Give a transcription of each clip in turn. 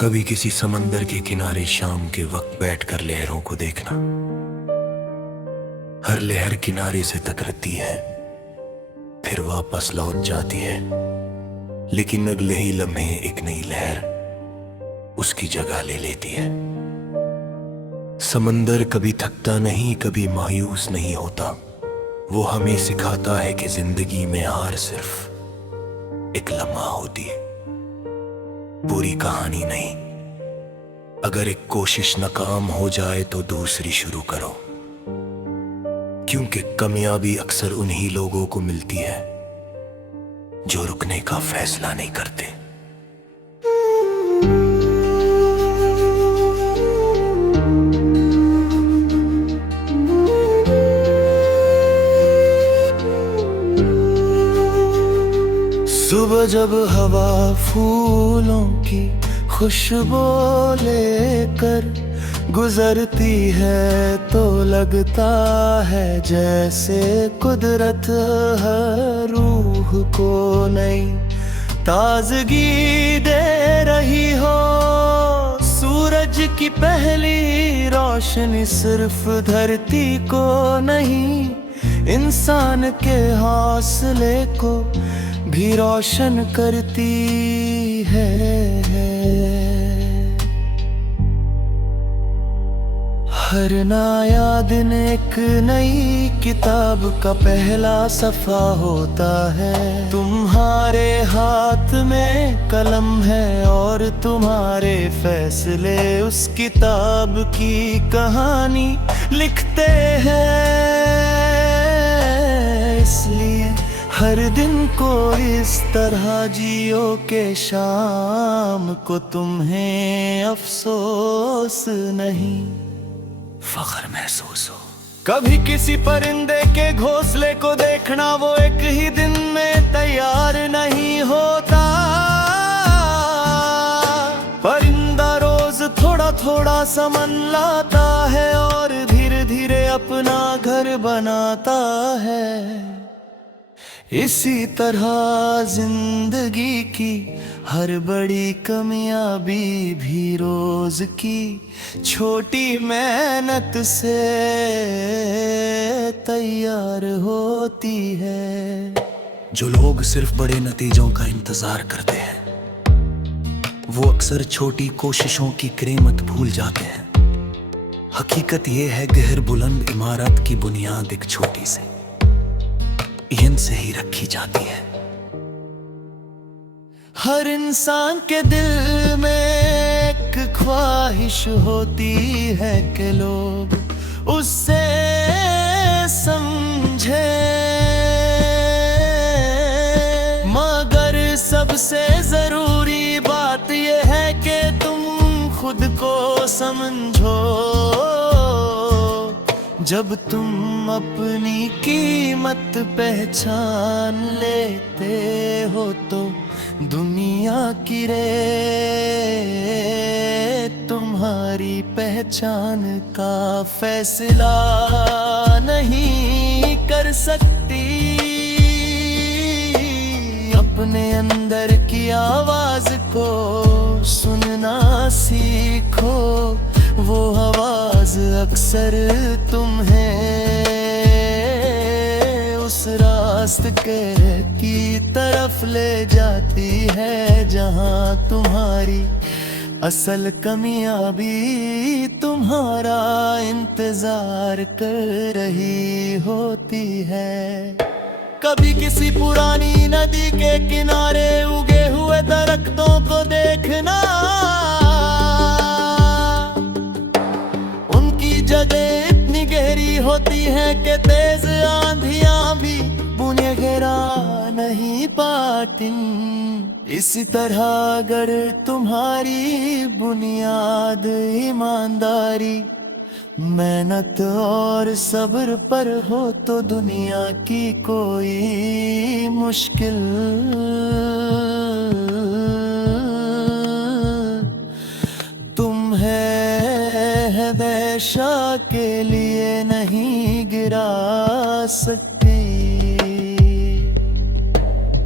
कभी किसी समंदर के किनारे शाम के वक्त बैठकर लहरों को देखना। हर लहर किनारे से टकराती है, फिर वापस लौट जाती है, लेकिन अगले ही लम्हे एक नई लहर उसकी जगह ले लेती है। समंदर कभी थकता नहीं, कभी मायूस नहीं होता। वो हमें सिखाता है कि जिंदगी में हार सिर्फ एक लम्हा होती है, पूरी कहानी नहीं। अगर एक कोशिश नाकाम हो जाए तो दूसरी शुरू करो, क्योंकि कामयाबी अक्सर उन्हीं लोगों को मिलती है जो रुकने का फैसला नहीं करते। सुबह जब हवा फूलों की खुशबू लेकर गुजरती है तो लगता है जैसे कुदरत हर रूह को नई ताजगी दे रही हो। सूरज की पहली रोशनी सिर्फ धरती को नहीं, इंसान के हौसले को भी रोशन करती है। हर नया दिन एक नई किताब का पहला सफ़ा होता है। तुम्हारे हाथ में कलम है और तुम्हारे फैसले उस किताब की कहानी लिखते हैं। इसलिए हर दिन को इस तरह जियो के शाम को तुम्हें अफसोस नहीं, फख्र महसूस हो। कभी किसी परिंदे के घोंसले को देखना, वो एक ही दिन में तैयार नहीं होता। परिंदा रोज थोड़ा थोड़ा समन लाता है और धीरे धीरे अपना घर बनाता है। इसी तरह जिंदगी की हर बड़ी कामयाबी भी रोज की छोटी मेहनत से तैयार होती है। जो लोग सिर्फ बड़े नतीजों का इंतजार करते हैं, वो अक्सर छोटी कोशिशों की कीमत भूल जाते हैं। हकीकत ये है कि हर बुलंद इमारत की बुनियाद एक छोटी सी ईंट से ही रखी जाती है। हर इंसान के दिल में एक ख्वाहिश होती है कि लोग उससे समझे, मगर सबसे जरूरी बात यह है कि तुम खुद को समझो। जब तुम अपनी कीमत पहचान लेते हो तो दुनिया की रेत तुम्हारी पहचान का फैसला नहीं कर सकती। अपने अंदर की आवाज को सुनना सीखो, वो आवाज अक्सर तुम्हें उस रास्ते की तरफ ले जाती है जहां तुम्हारी असल कामयाबी तुम्हारा इंतजार कर रही होती है। कभी किसी पुरानी नदी के किनारे उगे हुए दरख्तों को देखना, जगह इतनी गहरी होती है कि तेज आंधियां भी उन्हें गिरा नहीं पाती। इसी तरह अगर तुम्हारी बुनियाद ईमानदारी, मेहनत और सब्र पर हो तो दुनिया की कोई मुश्किल हमेशा के लिए नहीं गिरा सकती।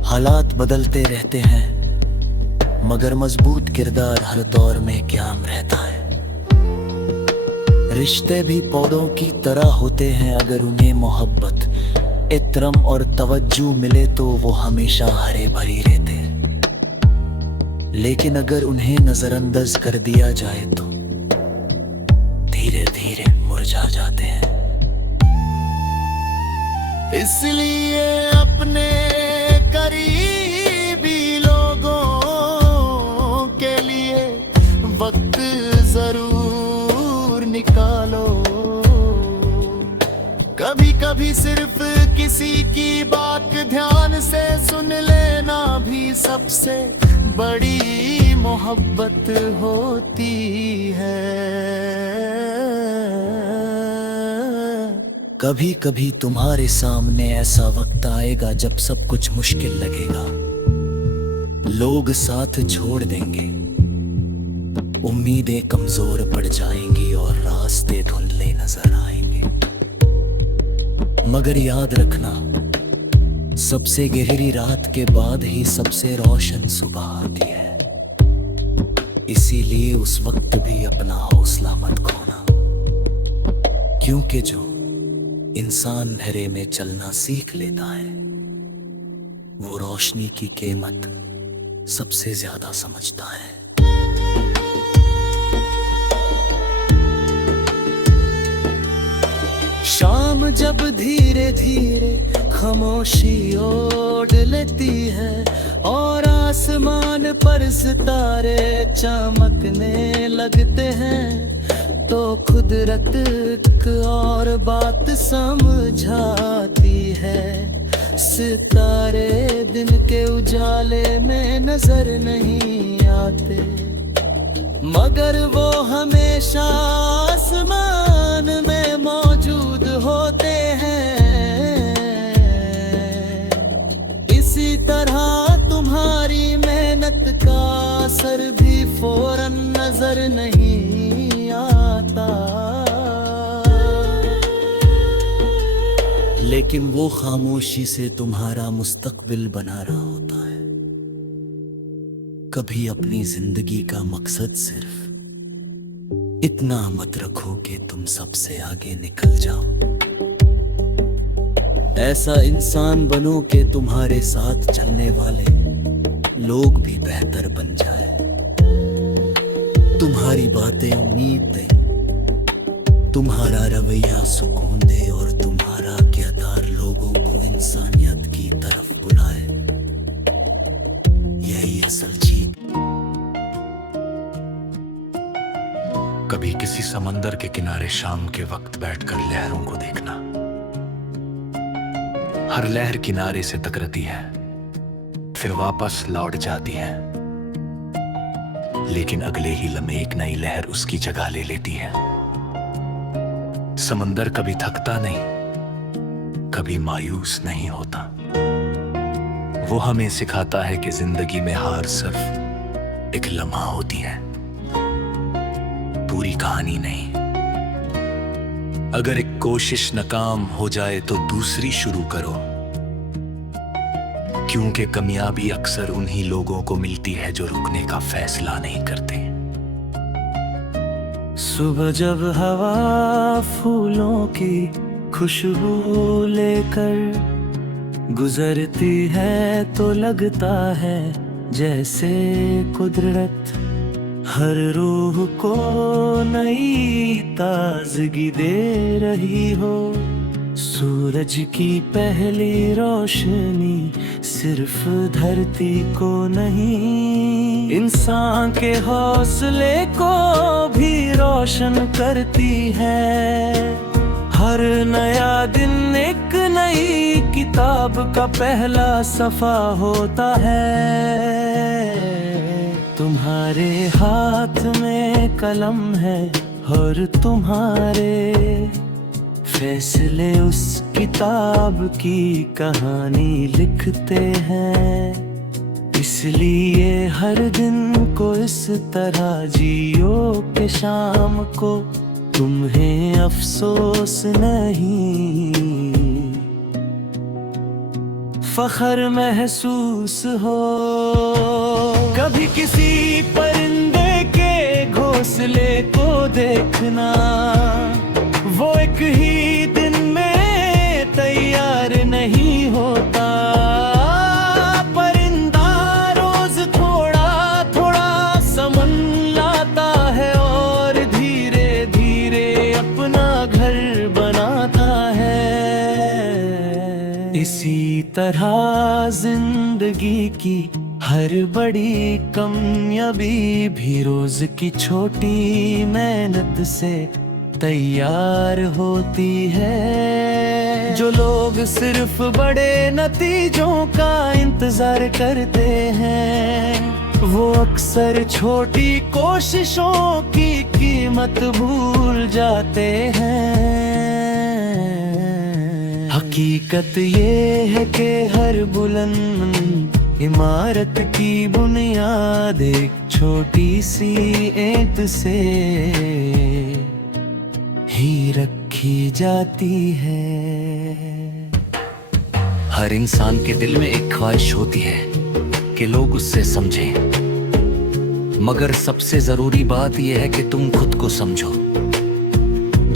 हालात बदलते रहते हैं मगर मजबूत किरदार हर दौर में कायम रहता है। रिश्ते भी पौधों की तरह होते हैं, अगर उन्हें मोहब्बत, इत्तरम और तवज्जो मिले तो वो हमेशा हरे भरे रहते हैं। लेकिन अगर उन्हें नजरअंदाज कर दिया जाए तो धीरे धीरे मुरझा जाते हैं। इसलिए अपने करीबी लोगों के लिए वक्त जरूर निकालो। कभी कभी सिर्फ किसी की बात ध्यान से सुन लेना भी सबसे बड़ी मोहब्बत होती है। कभी कभी तुम्हारे सामने ऐसा वक्त आएगा जब सब कुछ मुश्किल लगेगा, लोग साथ छोड़ देंगे, उम्मीदें कमजोर पड़ जाएंगी और रास्ते धुंधले नजर आएंगे। मगर याद रखना, सबसे गहरी रात के बाद ही सबसे रोशन सुबह आती है। इसीलिए उस वक्त भी अपना हौसला मत खोना, क्योंकि जो इंसान अंधेरे में चलना सीख लेता है वो रोशनी की कीमत सबसे ज्यादा समझता है। शाम जब धीरे धीरे खामोशी ओढ़ लेती है और आसमान पर सितारे चमकने लगते हैं, तो कुदरत एक और बात समझाती है। सितारे दिन के उजाले में नजर नहीं आते, मगर वो हमेशा आसमान में मौजूद होते हैं। इसी तरह तुम्हारी मेहनत का असर भी फौरन नजर नहीं आता, लेकिन वो खामोशी से तुम्हारा मुस्तकबिल बना रहा होता है। कभी अपनी जिंदगी का मकसद सिर्फ इतना मत रखो कि तुम सबसे आगे निकल जाओ। ऐसा इंसान बनो कि तुम्हारे साथ चलने वाले लोग भी बेहतर बन जाए, तुम्हारी बातें उम्मीद दें, तुम्हारा रवैया सुकून दे और तुम्हारा किरदार लोगों को इंसानियत की तरफ बुलाए। यही असल चीज। कभी किसी समंदर के किनारे शाम के वक्त बैठकर लहरों को देखना। हर लहर किनारे से टकराती है, फिर वापस लौट जाती है, लेकिन अगले ही लम्हे एक नई लहर उसकी जगह ले लेती है। समंदर कभी थकता नहीं, कभी मायूस नहीं होता। वो हमें सिखाता है कि जिंदगी में हार सिर्फ एक लम्हा होती है, पूरी कहानी नहीं। अगर एक कोशिश नाकाम हो जाए तो दूसरी शुरू करो, क्योंकि कामयाबी अक्सर उन्हीं लोगों को मिलती है जो रुकने का फैसला नहीं करते। सुबह जब हवा फूलों की खुशबू लेकर गुजरती है तो लगता है जैसे कुदरत हर रूह को नई ताजगी दे रही हो। सूरज की पहली रोशनी सिर्फ धरती को नहीं, इंसान के हौसले को भी रोशन करती है। हर नया दिन एक नई किताब का पहला सफा होता है। तुम्हारे हाथ में कलम है और तुम्हारे फैसले उस किताब की कहानी लिखते हैं। इसलिए हर दिन को इस तरह जियो कि शाम को तुम्हें अफसोस नहीं। फख्र महसूस हो। कभी किसी परिंदे के घोंसले को देखना, वो एक ही दिन में तैयार नहीं होता। परिंदा रोज थोड़ा थोड़ा समन लाता है और धीरे धीरे अपना घर बनाता है। इसी तरह जिंदगी की हर बड़ी कामयाबी भी रोज की छोटी मेहनत से तैयार होती है। जो लोग सिर्फ बड़े नतीजों का इंतजार करते हैं, वो अक्सर छोटी कोशिशों की कीमत भूल जाते हैं। हकीकत ये है कि हर बुलंद इमारत की बुनियाद एक छोटी सी ईंट से ही रखी जाती है। हर इंसान के दिल में एक ख्वाहिश होती है कि लोग उससे समझें, मगर सबसे जरूरी बात यह है कि तुम खुद को समझो।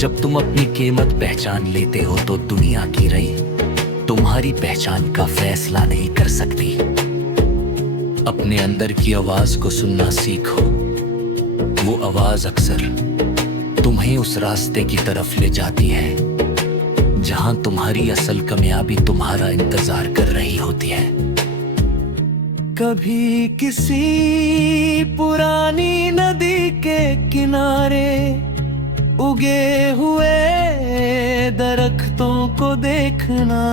जब तुम अपनी कीमत पहचान लेते हो तो दुनिया की रई तुम्हारी पहचान का फैसला नहीं कर सकती। अपने अंदर की आवाज को सुनना सीखो। वो आवाज अक्सर तुम्हें उस रास्ते की तरफ ले जाती है जहां तुम्हारी असल कामयाबी तुम्हारा इंतजार कर रही होती है। कभी किसी पुरानी नदी के किनारे उगे हुए दरख्तों को देखना,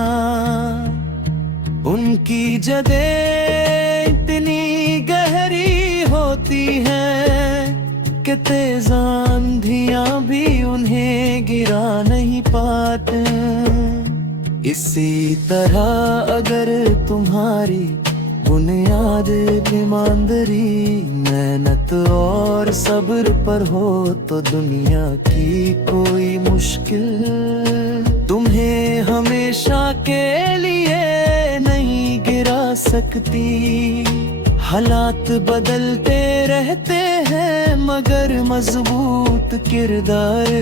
उनकी जड़ें इतनी गहरी होती हैं कि तेज आंधियां भी उन्हें गिरा नहीं पाते। इसी तरह अगर तुम्हारी बुनियाद ईमानदारी, मेहनत और सब्र पर हो तो दुनिया की कोई मुश्किल तुम्हें हमेशा के लिए नहीं गिरा सकती। हालात बदलते रहते हैं मगर मजबूत किरदार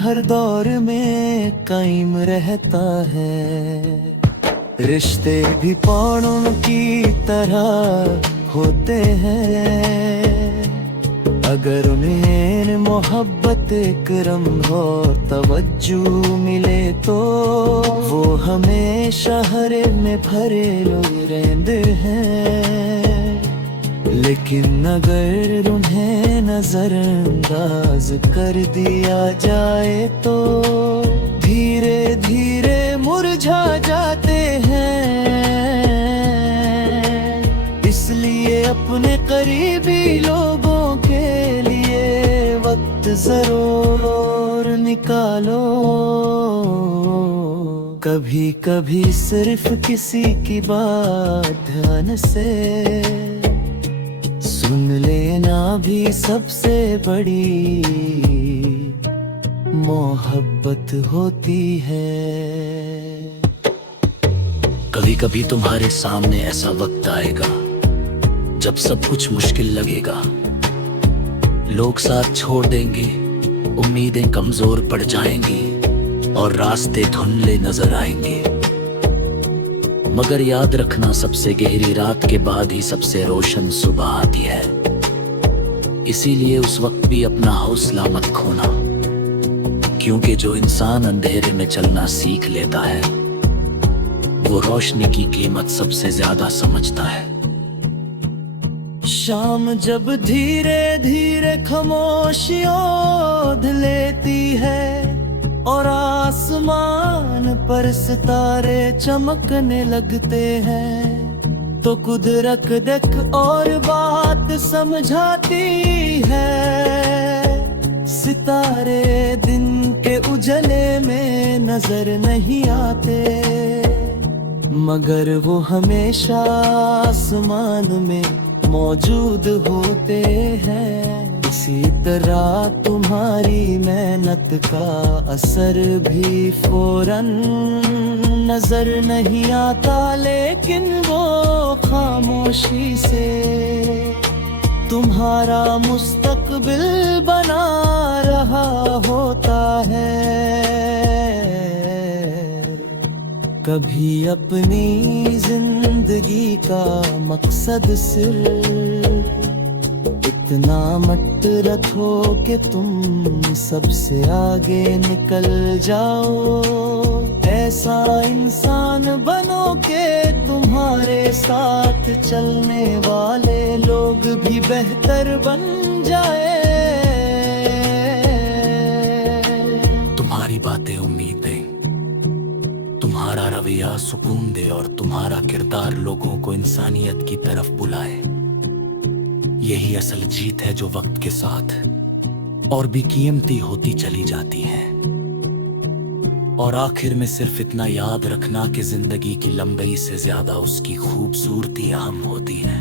हर दौर में कायम रहता है। रिश्ते भी पौड़ों की तरह होते हैं, अगर उन्हें मोहब्बत करम और तवज्जो मिले तो वो हमेशा हरे में भरे लोग रहते हैं। लेकिन अगर उन्हें नजरअंदाज कर दिया जाए तो धीरे धीरे मुरझा जाते हैं। इसलिए अपने करीबी लोगों के लिए वक्त जरूर निकालो। कभी कभी सिर्फ किसी की बात ध्यान से सुन लेना भी सबसे बड़ी मोहब्बत होती है। कभी कभी तुम्हारे सामने ऐसा वक्त आएगा जब सब कुछ मुश्किल लगेगा। लोग साथ छोड़ देंगे, उम्मीदें कमजोर पड़ जाएंगी और रास्ते धुंधले नजर आएंगे। मगर याद रखना, सबसे गहरी रात के बाद ही सबसे रोशन सुबह आती है। इसीलिए उस वक्त भी अपना हौसला मत खोना, क्योंकि जो इंसान अंधेरे में चलना सीख लेता है वो रोशनी की कीमत सबसे ज्यादा समझता है। शाम जब धीरे धीरे खामोशी ओढ़ लेती है और आसमान पर सितारे चमकने लगते हैं, तो कुदरत देख और बात समझाती है। सितारे दिन के उजले में नजर नहीं आते, मगर वो हमेशा आसमान में मौजूद होते हैं। इसी तरह तुम्हारी मेहनत का असर भी फौरन नजर नहीं आता, लेकिन वो खामोशी से तुम्हारा मुस्तकबिल बना रहा होता है। कभी अपनी जिंदगी का मकसद सिर्फ इतना मत रखो कि तुम सबसे आगे निकल जाओ। ऐसा इंसान बनो कि तुम्हारे साथ चलने वाले लोग भी बेहतर बन जाए। तुम्हारी बातें उम्मीद दें, तुम्हारा रवैया सुकून दे और तुम्हारा किरदार लोगों को इंसानियत की तरफ बुलाए। यही असल जीत है जो वक्त के साथ और भी कीमती होती चली जाती है। और आखिर में सिर्फ इतना याद रखना कि जिंदगी की लंबाई से ज्यादा उसकी खूबसूरती अहम होती है।